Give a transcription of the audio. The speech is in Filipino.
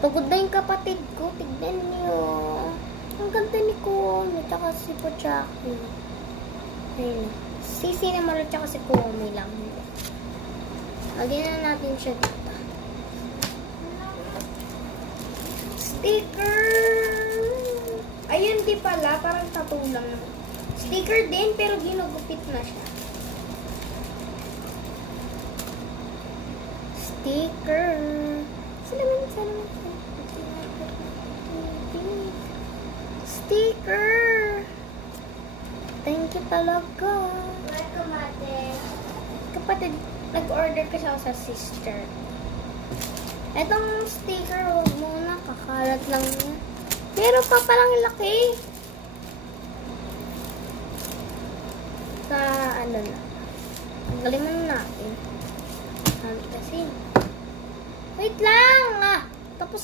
Pagod na yung kapatid ko. Tignan niyo. Ang ganda ni Kuomi. Tsaka si Pochaki. Ayun. Si Cinnamon tsaka si Kuomi lang. Lagyan na natin siya dito. Sticker! Ayun di pala. Parang tattoo lang. Sticker din pero ginugupit na siya. Sticker. Salamat. Sticker. Thank you talaga. Welcome, ate. Kapatid, nag-order kasi ako sa sister. Etong sticker, huwag muna. Kakalat lang niya. Pero pa palang laki. Sa ano na. Tanggalin muna natin. Sabi kasi. Wait lang!